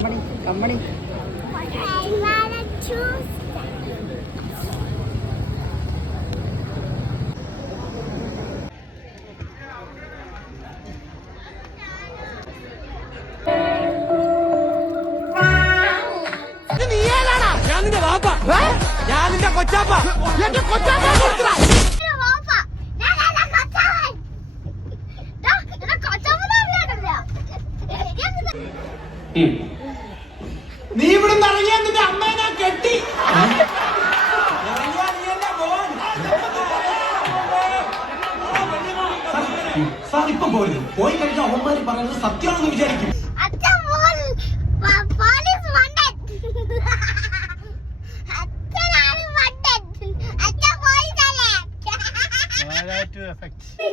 കമ്മണി ഞാൻ നിന്റെ കൊച്ചാപ്പ എന്റെ കൊച്ചാപ്പ നീ ഇവിടെ ഇറങ്ങിയാ നിന്റെ അമ്മയെ ഞാൻ കെട്ടി സാർ ഇപ്പൊ പോരുത് പോയി കഴിഞ്ഞാൽ അവന്മാര് പറയുന്നത് സത്യമാണെന്ന് വിചാരിക്കും to affect